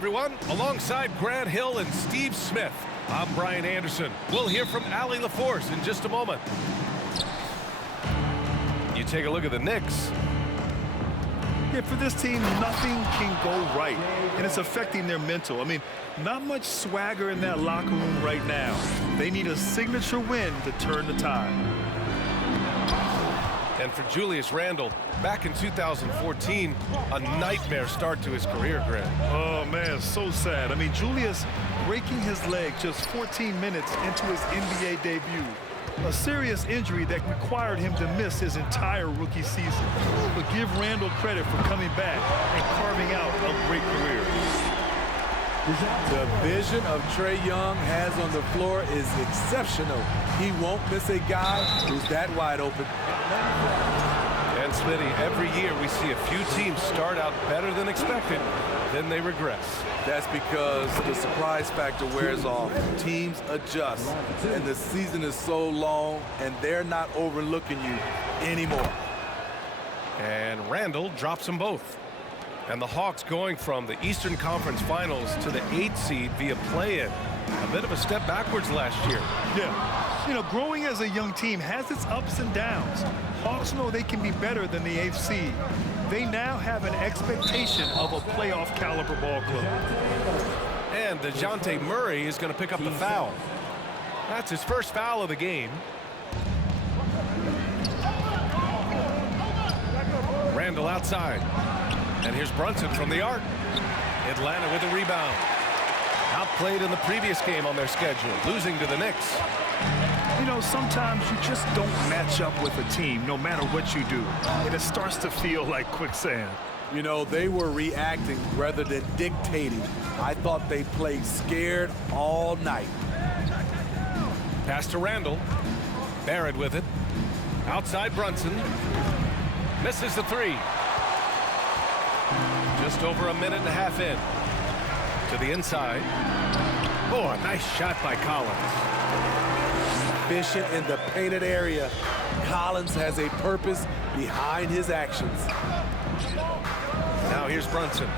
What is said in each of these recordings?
everyone. Alongside Grant Hill and Steve Smith, I'm Brian Anderson. We'll hear from Allie LaForce in just a moment. You take a look at the Knicks. Yeah, for this team, nothing can go right, and it's affecting their mental. I mean, not much swagger in that locker room right now. They need a signature win to turn the tide. And for Julius Randle, back in 2014, a nightmare start to his career, Grant. Oh, man, so sad. I mean, Julius breaking his leg just 14 minutes into his NBA debut. A serious injury that required him to miss his entire rookie season. But give Randle credit for coming back and carving out a great career. The vision of Trae Young has on the floor is exceptional. He won't miss a guy who's that wide open. And Smitty, every year we see a few teams start out better than expected, then they regress. That's because the surprise factor wears off. Teams adjust, and the season is so long, and they're not overlooking you anymore. And Randle drops them both. And the Hawks going from the Eastern Conference Finals to the 8th seed via play-in. A bit of a step backwards last year. Yeah. You know, growing as a young team has its ups and downs. Hawks know they can be better than the 8th seed. They now have an expectation of a playoff caliber ball club. And DeJounte Murray is going to pick up the foul. That's his first foul of the game. Randle outside. And here's Brunson from the arc. Atlanta with a rebound. Outplayed in the previous game on their schedule, losing to the Knicks. You know, sometimes you just don't match up with a team, no matter what you do. And it starts to feel like quicksand. You know, they were reacting rather than dictating. I thought they played scared all night. Pass to Randle. Barrett with it. Outside Brunson. Misses the three. Just over a minute and a half in. To the inside. Oh, a nice shot by Collins. Efficient in the painted area. Collins has a purpose behind his actions. Now here's Brunson.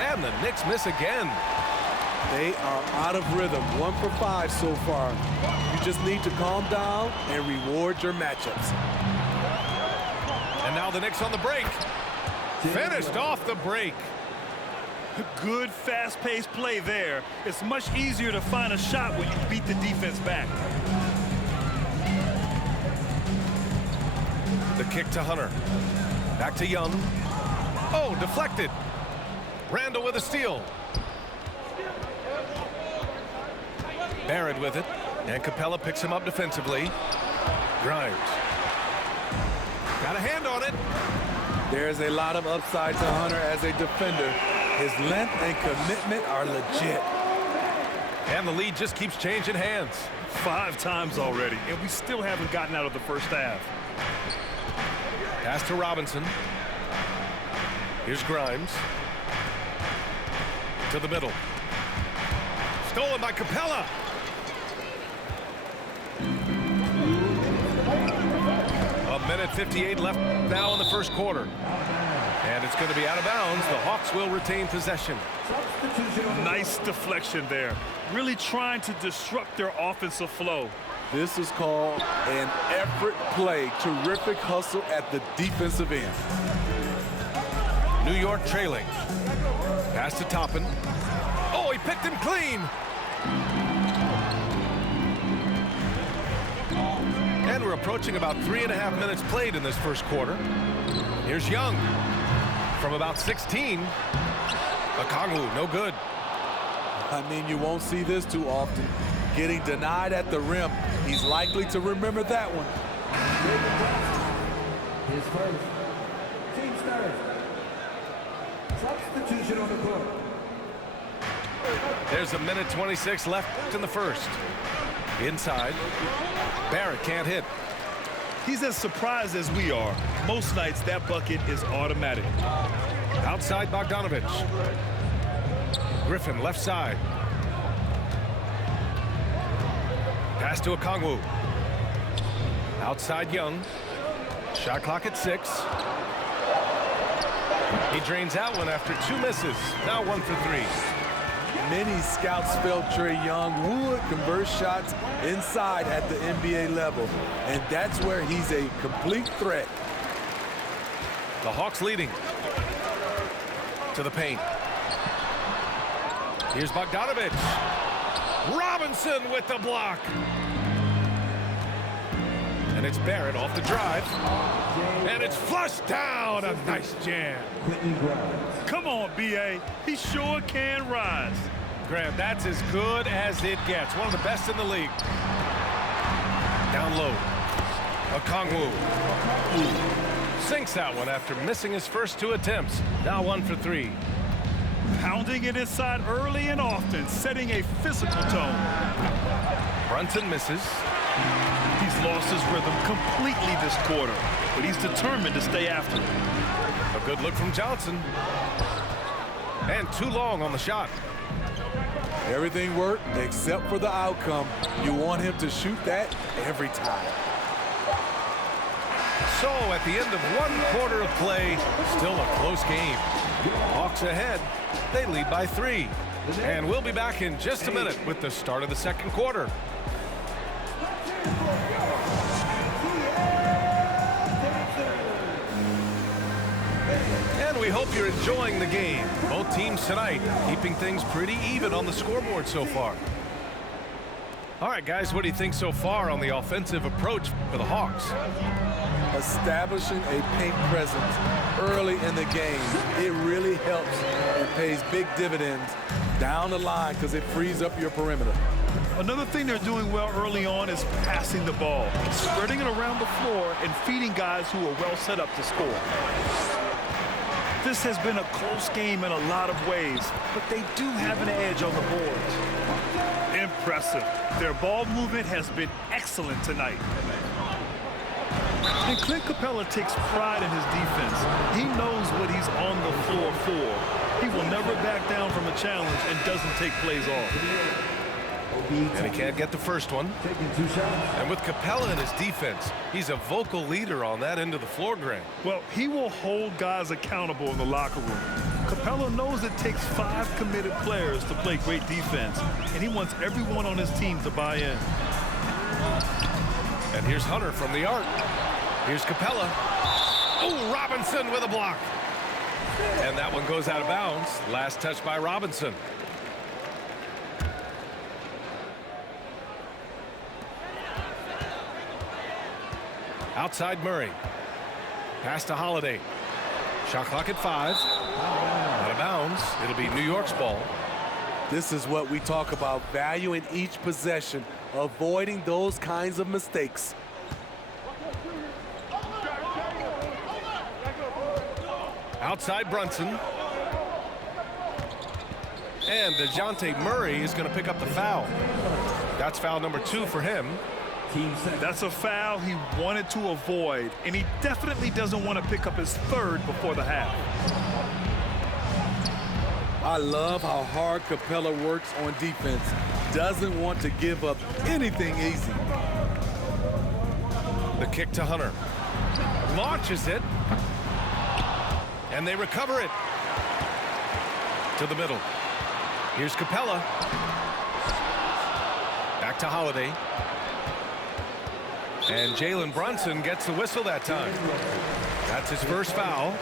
And the Knicks miss again. They are out of rhythm. 1 for 5 so far. You just need to calm down and reward your matchups. And now the Knicks on the break. Finished off the break. Good fast-paced play there. It's much easier to find a shot when you beat the defense back. The kick to Hunter. Back to Young. Oh, deflected. Randle with a steal. Barrett with it. And Capella picks him up defensively. Grimes. Got a hand on it. There's a lot of upside to Hunter as a defender. His length and commitment are legit. And the lead just keeps changing hands. 5 times already, and we still haven't gotten out of the first half. Pass to Robinson. Here's Grimes. To the middle. Stolen by Capella. A minute 58 left now in the first quarter. And it's going to be out of bounds. The Hawks will retain possession. Nice deflection there. Really trying to disrupt their offensive flow. This is called an effort play. Terrific hustle at the defensive end. New York trailing. Pass to Toppin. Oh, he picked him clean. And we're approaching about 3.5 minutes played in this first quarter. Here's Young. From about 16. Okongwu, no good. I mean, you won't see this too often. Getting denied at the rim. He's likely to remember that one. His first. Team starts. Substitution on the court. There's a minute 26 left in the first. Inside. Barrett can't hit. He's as surprised as we are. Most nights, that bucket is automatic. Outside Bogdanovich. Griffin left side. Pass to Okongwu. Outside Young. Shot clock at 6. He drains out one after 2 misses. Now 1 for 3. Many scouts felt Trae Young would convert shots inside at the NBA level, and that's where he's a complete threat. The Hawks leading. To the paint. Here's Bogdanović. Robinson with the block. And it's Barrett off the drive. And it's flushed down. A nice jam. Come on, B.A. He sure can rise. Graham, that's as good as it gets. One of the best in the league. Down low. Okongwu. Sinks that one after missing his first 2 attempts. Now 1 for 3. Pounding it inside early and often, setting a physical tone. Brunson misses. He's lost his rhythm completely this quarter, but he's determined to stay after it. A good look from Johnson. And too long on the shot. Everything worked except for the outcome. You want him to shoot that every time. So at the end of 1 quarter of play, still a close game. Hawks ahead. They lead by 3. And we'll be back in just a minute with the start of the second quarter. And we hope you're enjoying the game. Both teams tonight keeping things pretty even on the scoreboard so far. All right, guys, what do you think so far on the offensive approach for the Hawks? Establishing a paint presence early in the game, it really helps and pays big dividends down the line because it frees up your perimeter. Another thing they're doing well early on is passing the ball, spreading it around the floor and feeding guys who are well set up to score. This has been a close game in a lot of ways, but they do have an edge on the boards. Impressive. Their ball movement has been excellent tonight. And Clint Capella takes pride in his defense. He knows what he's on the floor for. He will never back down from a challenge and doesn't take plays off. And he can't get the first one. And with Capella in his defense, he's a vocal leader on that end of the floor, Grant. Well, he will hold guys accountable in the locker room. Capella knows it takes 5 committed players to play great defense, and he wants everyone on his team to buy in. And here's Hunter from the arc. Here's Capella. Oh, Robinson with a block. And that one goes out of bounds. Last touch by Robinson. Outside Murray. Pass to Holiday. Shot clock at 5. Out of bounds. It'll be New York's ball. This is what we talk about, valuing each possession, avoiding those kinds of mistakes. Outside Brunson. And DeJounte Murray is going to pick up the foul. That's foul number 2 for him. That's a foul he wanted to avoid, and he definitely doesn't want to pick up his 3rd before the half. I love how hard Capella works on defense. Doesn't want to give up anything easy. The kick to Hunter. Launches it. And they recover it. To the middle. Here's Capella. Back to Holiday. And Jalen Brunson gets the whistle that time. That's his first foul.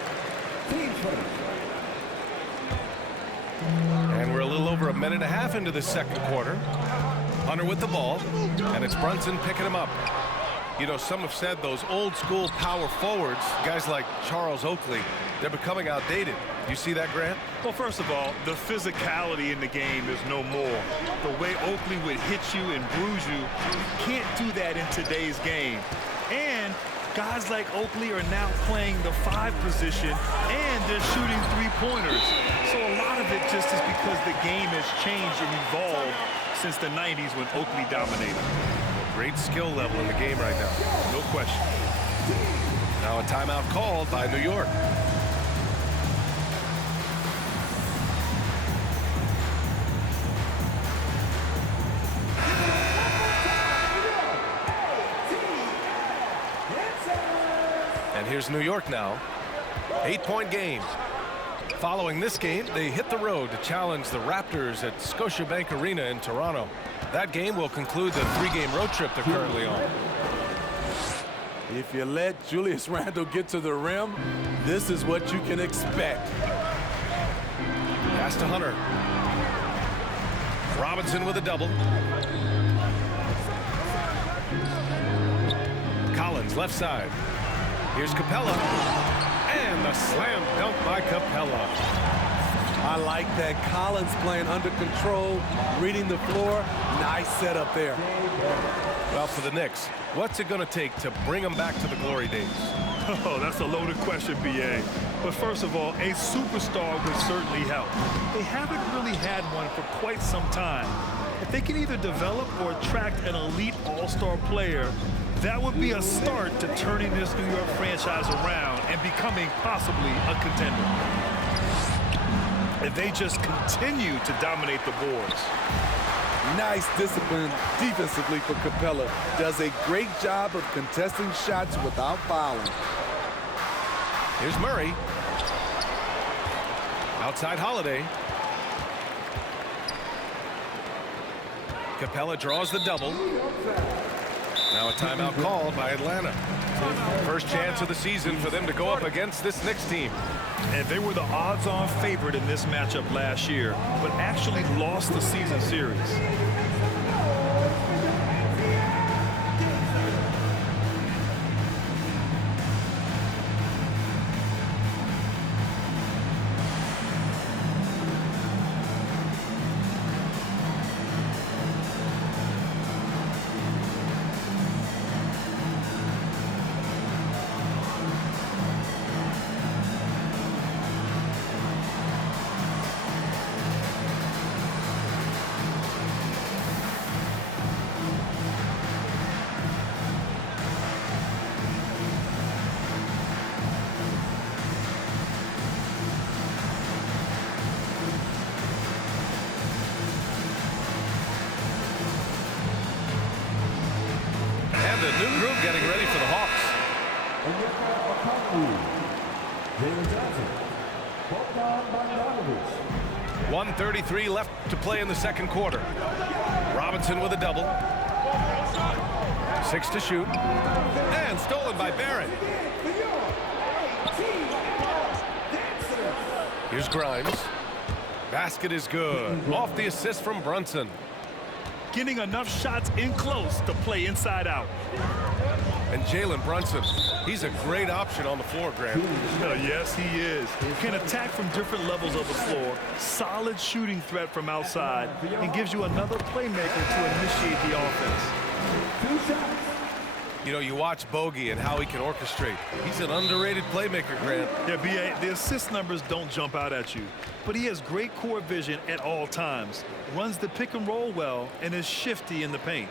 And we're a little over a minute and a half into the second quarter. Hunter with the ball, and it's Brunson picking him up. You know, some have said those old school power forwards, guys like Charles Oakley, they're becoming outdated. You see that, Grant? Well, first of all, the physicality in the game is no more. The way Oakley would hit you and bruise you, can't do that in today's game. And guys like Oakley are now playing the 5 position, and they're shooting 3-pointers. So a lot of it just is because the game has changed and evolved since the 90s when Oakley dominated. Great skill level in the game right now. No question. Now a timeout called by New York. And here's New York now. 8-point game. Following this game, they hit the road to challenge the Raptors at Scotiabank Arena in Toronto. That game will conclude the 3-game road trip they're currently on. If you let Julius Randle get to the rim, this is what you can expect. Pass to Hunter. Robinson with a double. Collins left side. Here's Capella. And the slam dunk by Capella. I like that. Collins playing under control, reading the floor. Nice setup there. Well, for the Knicks, what's it going to take to bring them back to the glory days? Oh, that's a loaded question, B.A. But first of all, a superstar would certainly help. They haven't really had one for quite some time. If they can either develop or attract an elite all-star player, that would be a start to turning this New York franchise around and becoming possibly a contender. If they just continue to dominate the boards. Nice discipline defensively for Capella. Does a great job of contesting shots without fouling. Here's Murray. Outside Holiday. Capella draws the double. Now a timeout called by Atlanta. First chance of the season for them to go up against this Knicks team. And they were the odds-on favorite in this matchup last year, but actually lost the season series. And the new group getting ready for the Hawks. 1:33 left to play in the second quarter. Robinson with a double. 6 to shoot. And stolen by Barrett. Here's Grimes. Basket is good. Off the assist from Brunson. Getting enough shots in close to play inside out. And Jalen Brunson, he's a great option on the floor, Grant. Yes, he is. Can attack from different levels of the floor. Solid shooting threat from outside. And gives you another playmaker to initiate the offense. You know, you watch Bogey and how he can orchestrate. He's an underrated playmaker, Grant. Yeah, B.A., the assist numbers don't jump out at you. But he has great court vision at all times. Runs the pick and roll well and is shifty in the paint.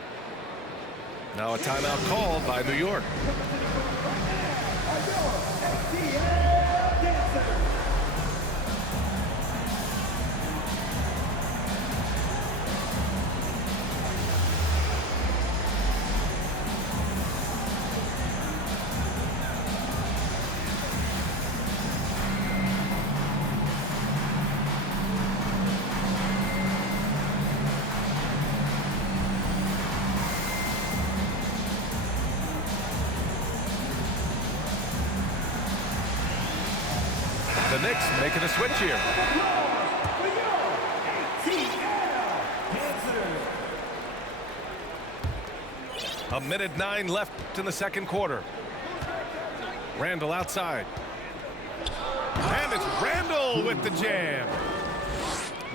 Now a timeout called by New York. The Knicks making a switch here. A minute 9 left in the second quarter. Randle outside. And it's Randle with the jam.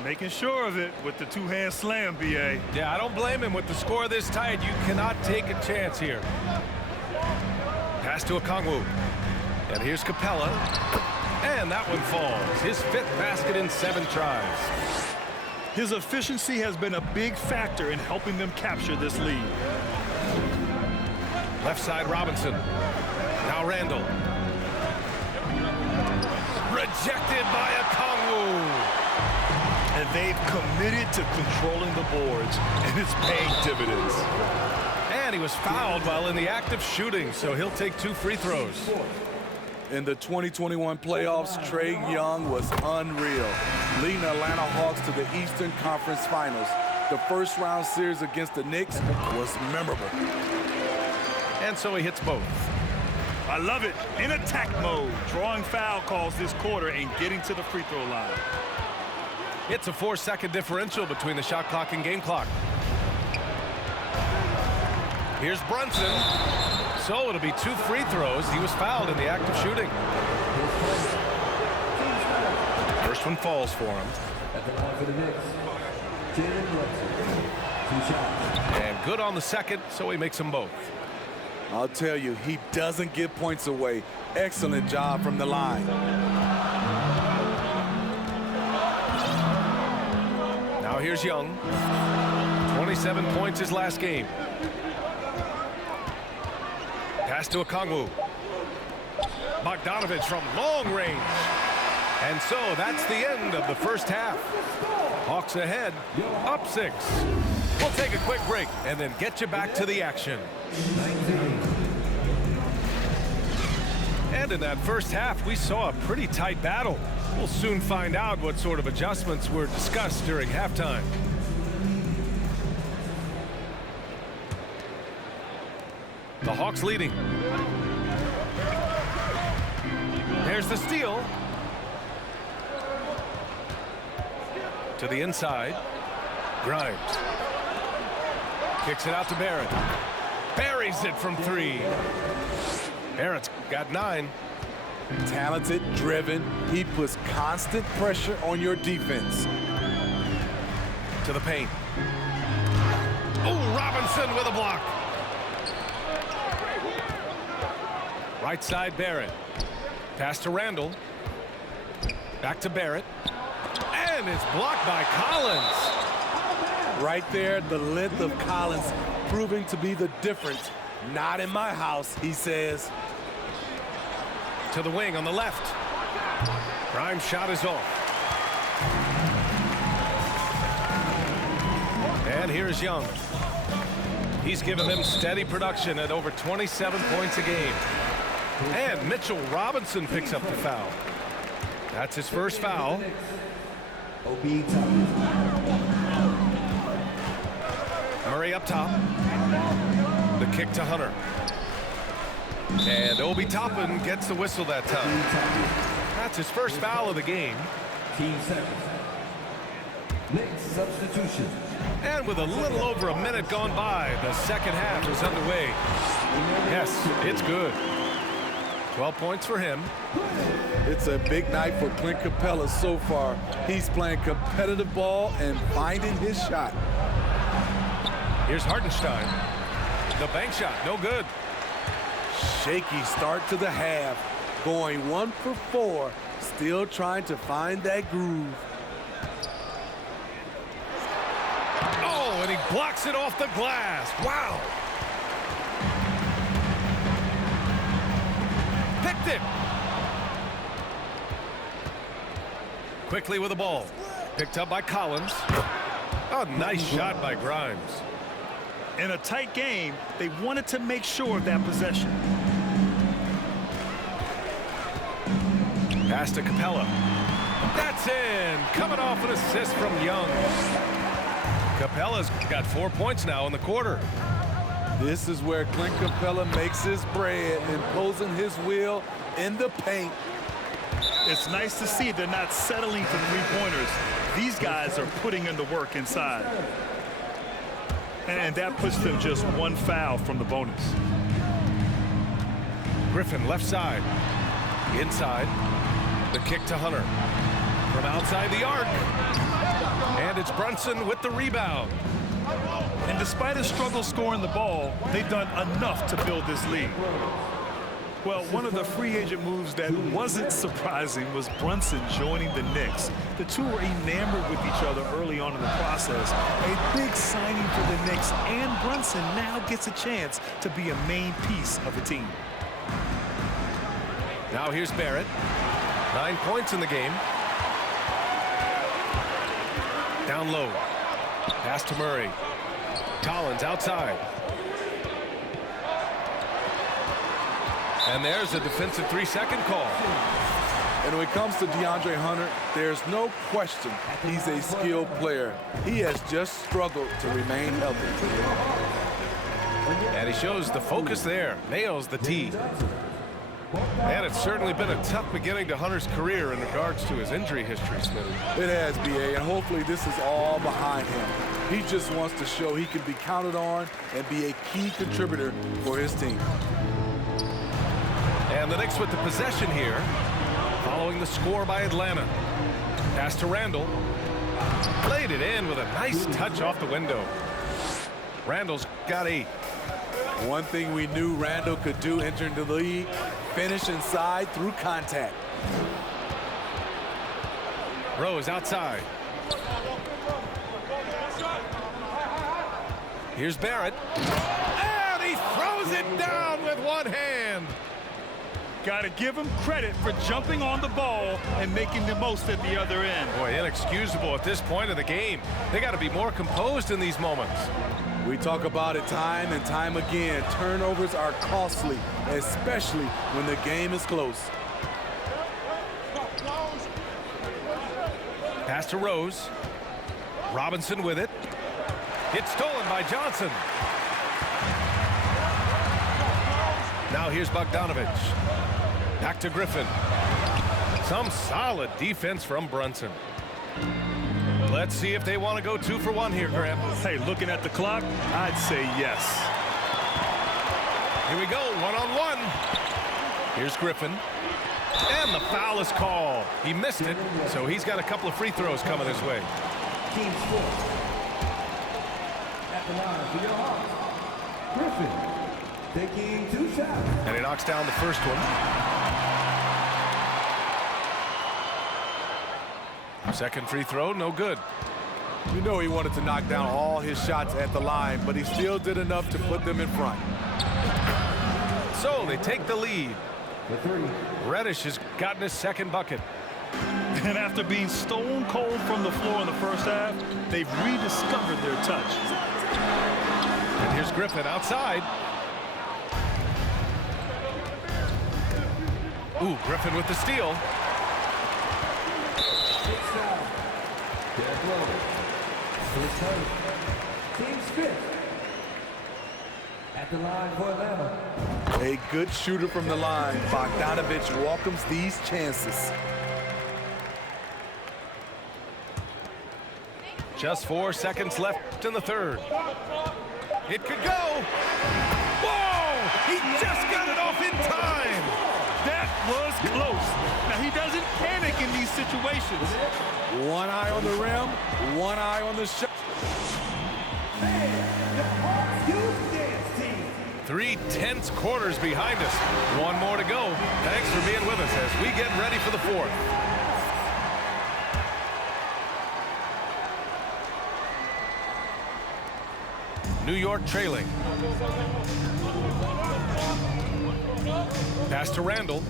Making sure of it with the two-hand slam, B.A. Yeah, I don't blame him. With the score this tight, you cannot take a chance here. Pass to Okongwu. And here's Capella. And that one falls. His 5th basket in 7 tries. His efficiency has been a big factor in helping them capture this lead. Left side Robinson. Now Randle. Rejected by Okongwu. And they've committed to controlling the boards, and it's paying dividends. And he was fouled while in the act of shooting, so he'll take 2 free throws. In the 2021 playoffs, Trae Young was unreal, leading the Atlanta Hawks to the Eastern Conference Finals. The first-round series against the Knicks was memorable. And so he hits both. I love it. In attack mode, drawing foul calls this quarter and getting to the free throw line. It's a 4-second differential between the shot clock and game clock. Here's Brunson. So it'll be 2 free throws. He was fouled in the act of shooting. First one falls for him. At the line for the Knicks, Jalen Brunson. 2 shots. And good on the second, so he makes them both. I'll tell you, he doesn't give points away. Excellent job from the line. Now here's Young. 27 points his last game. Pass to Okongwu. Bogdanovich from long range. And so that's the end of the first half. Hawks ahead, up 6. We'll take a quick break and then get you back to the action. 19. And in that first half, we saw a pretty tight battle. We'll soon find out what sort of adjustments were discussed during halftime. The Hawks leading. There's the steal. To the inside. Grimes. Kicks it out to Barrett. Buries it from 3. Barrett's got 9. Talented, driven. He puts constant pressure on your defense. To the paint. Oh, Robinson with a block. Right side, Barrett. Pass to Randall. Back to Barrett. And it's blocked by Collins. Right there, the length of Collins proving to be the difference. Not in my house, he says. To the wing on the left. Grimes' shot is off. And here's Young. He's given them steady production at over 27 points a game. And Mitchell Robinson picks up the foul. That's his first foul. Obi Toppin. Murray up top. The kick to Hunter. And Obi Toppin gets the whistle that time. That's his first foul of the game. 15 seconds. Knicks substitution. And with a little over a minute gone by, the second half is underway. Yes, it's good. 12 points for him. It's a big night for Clint Capella so far. He's playing competitive ball and finding his shot. Here's Hartenstein. The bank shot, no good. Shaky start to the half. Going 1 for 4. Still trying to find that groove. Oh, and he blocks it off the glass. Wow. Picked it. Quickly with the ball. Picked up by Collins. A nice shot by Grimes. In a tight game, they wanted to make sure of that possession. Pass to Capella. That's in. Coming off an assist from Young. Capella's got 4 points now in the quarter. This is where Clint Capella makes his bread, imposing his will in the paint. It's nice to see they're not settling for three-pointers. These guys are putting in the work inside. And that puts them just 1 foul from the bonus. Griffin left side. Inside. The kick to Hunter. From outside the arc. And it's Brunson with the rebound. And despite a struggle scoring the ball, they've done enough to build this lead. Well, one of the free agent moves that wasn't surprising was Brunson joining the Knicks. The two were enamored with each other early on in the process. A big signing for the Knicks, and Brunson now gets a chance to be a main piece of the team. Now here's Barrett. 9 points in the game. Down low. Pass to Murray. Collins outside. And there's a defensive 3-second call. And when it comes to DeAndre Hunter, there's no question he's a skilled player. He has just struggled to remain healthy. And he shows the focus there. Nails the tee. And it's certainly been a tough beginning to Hunter's career in regards to his injury history, Smitty. It has, B.A., and hopefully this is all behind him. He just wants to show he can be counted on and be a key contributor for his team. And the Knicks with the possession here, following the score by Atlanta. Pass to Randall. Played it in with a nice touch off the window. Randall's got 8. One thing we knew Randall could do entering the league, finish inside through contact. Rose outside. Here's Barrett. And he throws it down with one hand. Got to give him credit for jumping on the ball and making the most at the other end. Boy, inexcusable at this point of the game. They got to be more composed in these moments. We talk about it time and time again. Turnovers are costly, especially when the game is close. Pass to Rose. Robinson with it. It's stolen by Johnson. Now here's Bogdanovich. Back to Griffin. Some solid defense from Brunson. Let's see if they want to go 2 for 1 here, Grant. Hey, looking at the clock, I'd say yes. Here we go, 1-on-1. Here's Griffin. And the foul is called. He missed it, so he's got a couple of free throws coming his way. Team score. At the line for your Hawks, Griffin taking 2 shots. And he knocks down the first one. Second free throw, no good. You know he wanted to knock down all his shots at the line, but he still did enough to put them in front. So they take the lead. The 3. Reddish has gotten his second bucket. And after being stone cold from the floor in the first half, they've rediscovered their touch. And here's Griffin outside. Ooh, Griffin with the steal. Derek Rose. His first. Team's 5th. At the line for Atlanta. A good shooter from the line. Bogdanovich welcomes these chances. Just 4 seconds left in the third. It could go. Whoa! He just got it off in time. That was close. Now, he doesn't panic in these situations. One eye on the rim, one eye on the shot. The Hawks Youth Dance Team. 3 tense quarters behind us. 1 more to go. Thanks for being with us as we get ready for the 4th. New York trailing. Pass to Randall.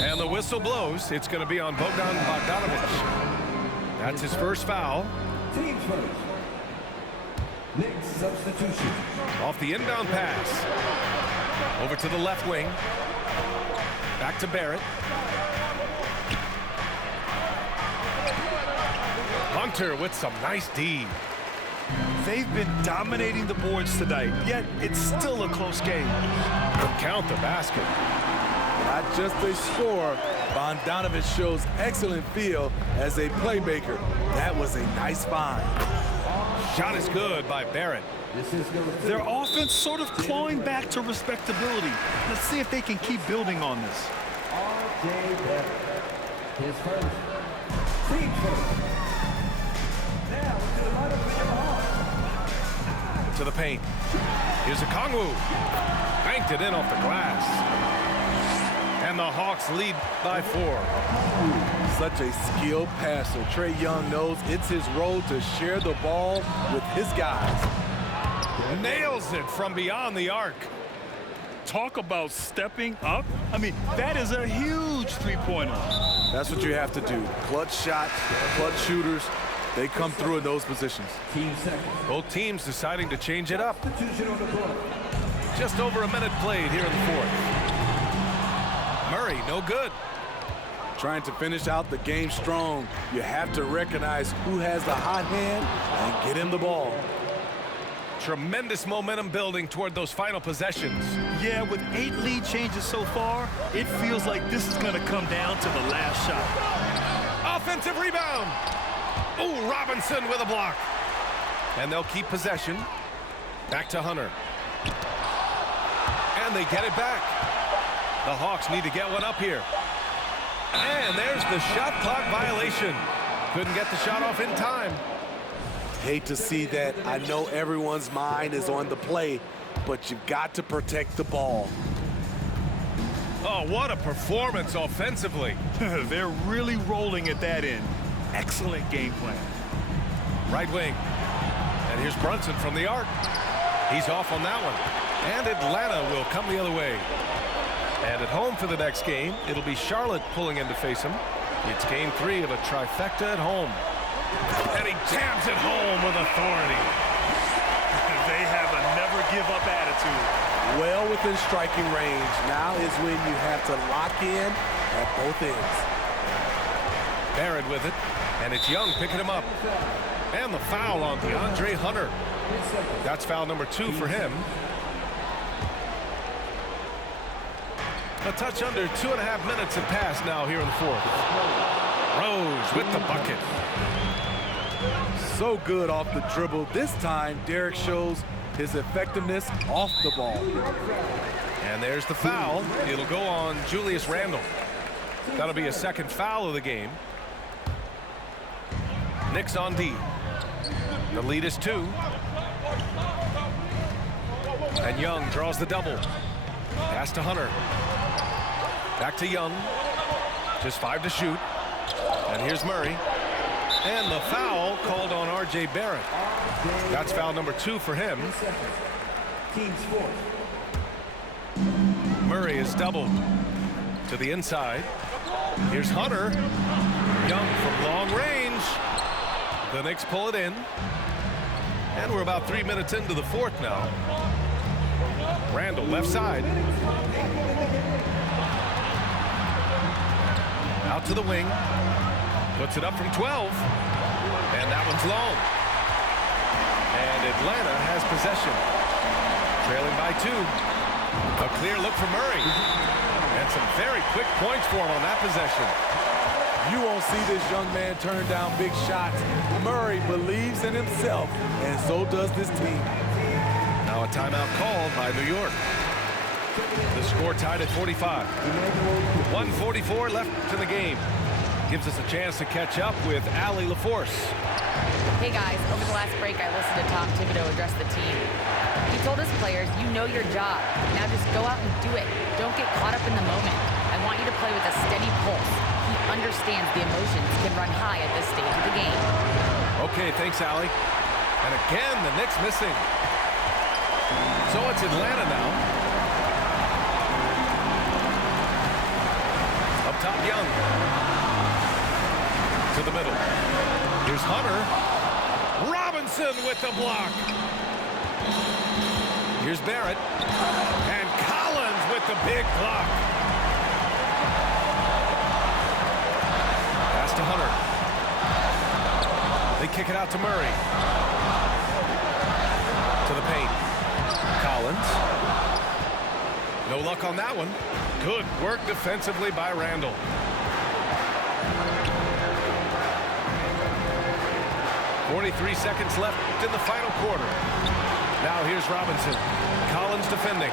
And the whistle blows. It's going to be on Bogdan Bogdanovich. That's his first foul. Team's first. Knicks substitution. Off the inbound pass. Over to the left wing. Back to Barrett. Hunter with some nice D. They've been dominating the boards tonight, yet it's still a close game. Count the basket. Not just a score, Bogdanovich shows excellent feel as a playmaker. That was a nice find. Shot is good by Barrett. This is number 3. Their offense sort of clawing back to respectability. Let's see if they can keep building on this. R.J. Barrett. His first. Team's first. Now to the lineup for your Hawks. To the paint. Here's Okongwu. Banked it in off the glass. And the Hawks lead by 4. Such a skilled passer. Trae Young knows it's his role to share the ball with his guys. Nails it from beyond the arc. Talk about stepping up. I mean, that is a huge three-pointer. That's what you have to do. Clutch shots, clutch shooters, they come through in those positions. Team second. Both teams deciding to change it up. Substitution on the court. Just over a minute played here in the 4th. Murray, no good. Trying to finish out the game strong, you have to recognize who has the hot hand and get him the ball. Tremendous momentum building toward those final possessions. Yeah, with 8 lead changes so far, it feels like this is going to come down to the last shot. Offensive rebound. Oh, Robinson with a block. And they'll keep possession. Back to Hunter. And they get it back. The Hawks need to get one up here. And there's the shot clock violation. Couldn't get the shot off in time. Hate to see that. I know everyone's mind is on the play, but you've got to protect the ball. Oh, what a performance offensively. They're really rolling at that end. Excellent game plan. Right wing. And here's Brunson from the arc. He's off on that one. And Atlanta will come the other way. And at home for the next game, it'll be Charlotte pulling in to face him. It's game 3 of a trifecta at home. And he jams it home with authority. They have a never-give-up attitude. Well within striking range. Now is when you have to lock in at both ends. Barrett with it. And it's Young picking him up. And the foul on DeAndre Hunter. That's foul number 2 for him. A touch under 2.5 minutes have passed now here in the 4th. Rose with the bucket. So good off the dribble. This time, Derek shows his effectiveness off the ball. And there's the foul. It'll go on Julius Randle. That'll be a second foul of the game. Knicks on D. The lead is 2. And Young draws the double. Pass to Hunter. Back to Young. Just 5 to shoot. And here's Murray. And the foul called on R.J. Barrett. That's foul number 2 for him. Team's fourth. Murray is doubled to the inside. Here's Hunter. Young from long range. The Knicks pull it in. And we're about 3 minutes into the 4th now. Randle left side. Out to the wing. Puts it up from 12. And that one's long. And Atlanta has possession. Trailing by 2. A clear look for Murray. And some very quick points for him on that possession. You won't see this young man turn down big shots. Murray believes in himself, and so does this team. Now a timeout called by New York. The score tied at 45. 1:44 left in the game. Gives us a chance to catch up with Allie LaForce. Hey guys, over the last break I listened to Tom Thibodeau address the team. He told his players, you know your job. Now just go out and do it. Don't get caught up in the moment. I want you to play with a steady pulse. He understands the emotions can run high at this stage of the game. Okay, thanks, Allie. And again, the Knicks missing. So it's Atlanta now. Up top, Young. To the middle. Here's Hunter. Robinson with the block. Here's Barrett. And Collins with the big block. Pass to Hunter. They kick it out to Murray. To the paint. Collins. No luck on that one. Good work defensively by Randle. .43 seconds left in the final quarter. Now here's Robinson. Collins defending.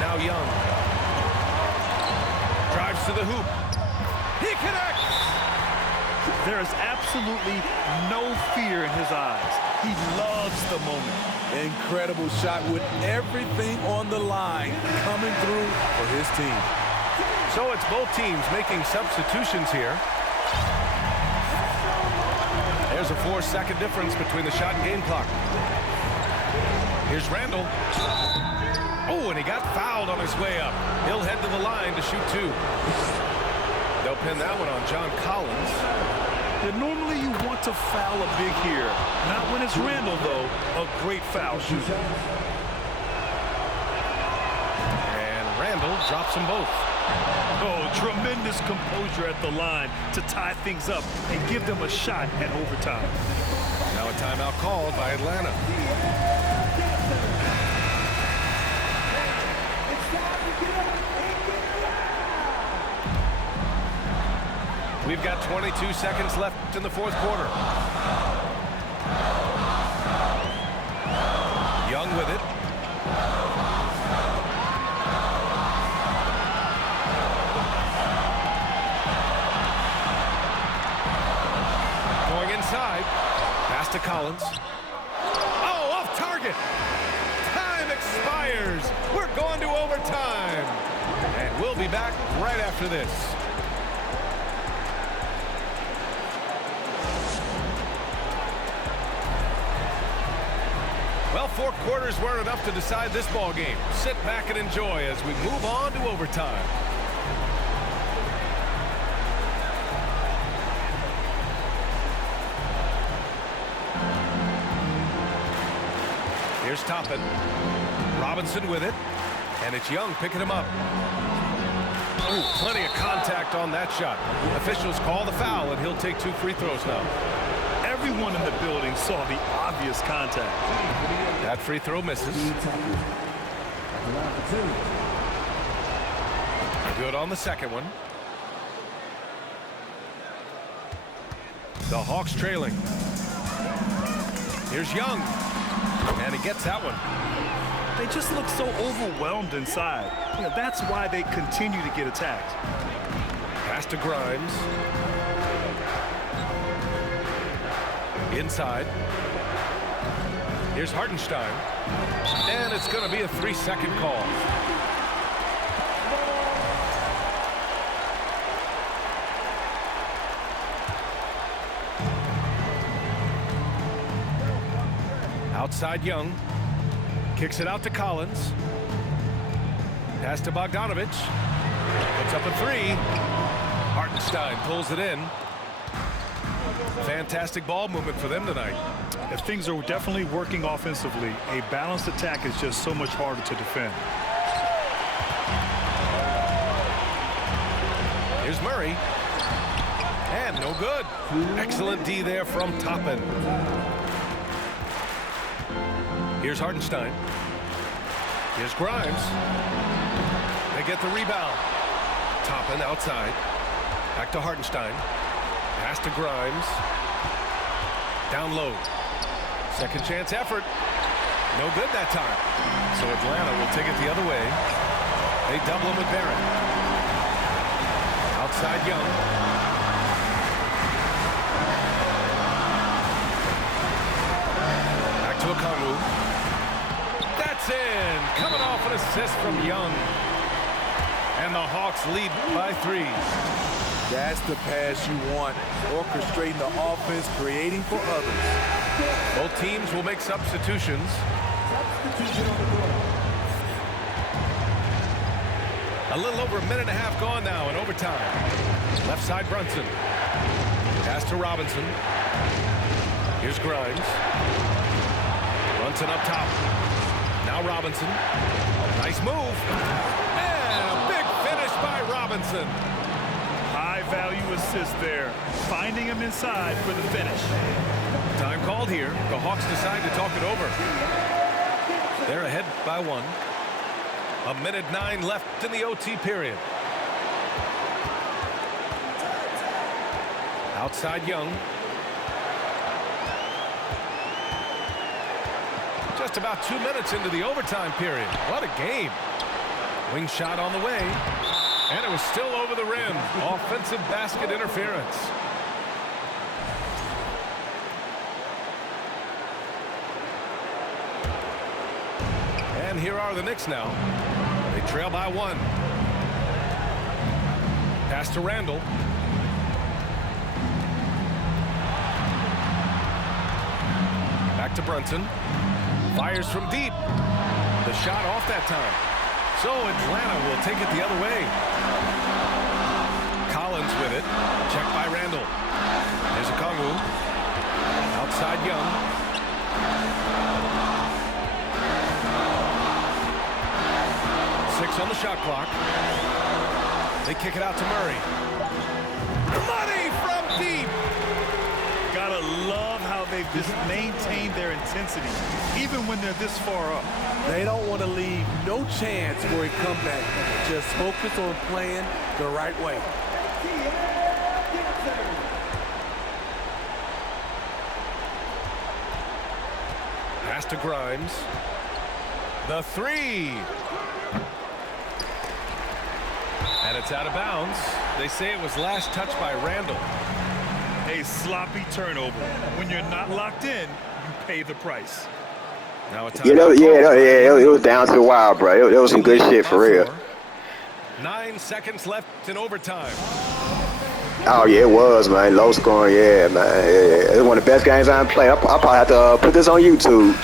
Now Young. Drives to the hoop. He connects! There is absolutely no fear in his eyes. He loves the moment. Incredible shot with everything on the line coming through for his team. So it's both teams making substitutions here. There's a 4-second difference between the shot and game clock. Here's Randle. Oh, and he got fouled on his way up. He'll head to the line to shoot 2. They'll pin that one on John Collins. Yeah, normally you want to foul a big here. Not when it's Randle, though. A great foul shooter. drops them both. Oh, tremendous composure at the line to tie things up and give them a shot at overtime. Now a timeout called by Atlanta. We've got 22 seconds left in the fourth quarter. Young with it. Going inside. Pass to Collins. Oh, off target. Time expires. We're going to overtime. And we'll be back right after this. Well, 4 quarters weren't enough to decide this ball game. Sit back and enjoy as we move on to overtime. Here's Toppin. Robinson with it. And it's Young picking him up. Ooh, plenty of contact on that shot. Officials call the foul, and he'll take 2 free throws now. Everyone in the building saw the obvious contact. That free throw misses. Good on the second one. The Hawks trailing. Here's Young. And he gets that one. They just look so overwhelmed inside. You know, that's why they continue to get attacked. Pass to Grimes. Inside. Here's Hartenstein. And it's going to be a 3-second call. Outside Young. Kicks it out to Collins. Pass to Bogdanovich. Puts up a 3. Hartenstein pulls it in. Fantastic ball movement for them tonight. If things are definitely working offensively, a balanced attack is just so much harder to defend. Here's Murray. And no good. Excellent D there from Toppin. Here's Hartenstein. Here's Grimes. They get the rebound. Toppin outside. Back to Hartenstein. Pass to Grimes. Down low. Second chance effort. No good that time. So Atlanta will take it the other way. They double him with Barrett. Outside Young. Back to Okongwu. That's in. Coming off an assist from Young. And the Hawks lead by 3. That's the pass you want. Orchestrating the offense, creating for others. Both teams will make substitutions. A little over a minute and a half gone now in overtime. Left side Brunson. Pass to Robinson. Here's Grimes. Brunson up top. Now Robinson. Nice move. And a big finish by Robinson. High-value assist there, finding him inside for the finish. Time called here. The Hawks decide to talk it over. They're ahead by 1. 1:09 left in the OT period. Outside Young. Just about 2 minutes into the overtime period. What a game. Wing shot on the way. And it was still over the rim. Offensive basket interference. And here are the Knicks now. They trail by 1. Pass to Randall. Back to Brunson. Fires from deep. The shot off that time. So Atlanta will take it the other way. Collins with it. Checked by Randall. There's Okongwu. Outside Young. Six on the shot clock. They kick it out to Murray. Money from deep. Gotta love how they've just maintained their intensity, even when they're this far up. They don't want to leave no chance for a comeback. Just focus on playing the right way. Pass to Grimes. The three. And it's out of bounds. They say it was last touched by Randall. A sloppy turnover. When you're not locked in, you pay the price. Now a You know, it was down to the wire, bro. It was some good shit for real. 9 seconds left in overtime. Oh yeah, it was, man. Low scoring, yeah, man. Yeah. It's one of the best games I've played. I'll probably have to put this on YouTube.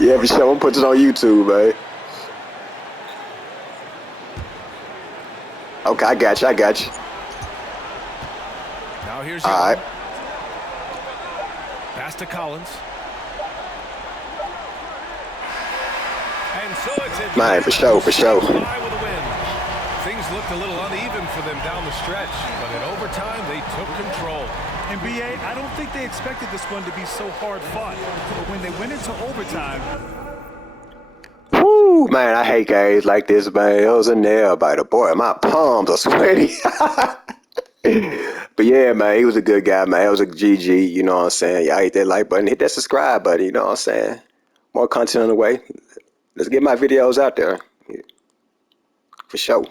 Yeah, for sure. I'm gonna put this on YouTube, man. Okay, I got you. Now here's All right. Pass to Collins. And so it's in. Man, for sure. With a win. Things looked a little uneven for them down the stretch, but in overtime they took control. And BA, I don't think they expected this one to be so hard fought. But when they went into overtime, Woo, man, I hate games like this, man. It was a nail biter. Boy, my palms are sweaty. But yeah, man, he was a good guy, man. It was a GG, you know what I'm saying? Y'all hit that like button, hit that subscribe button, you know what I'm saying? More content on the way. Let's get my videos out there. For sure.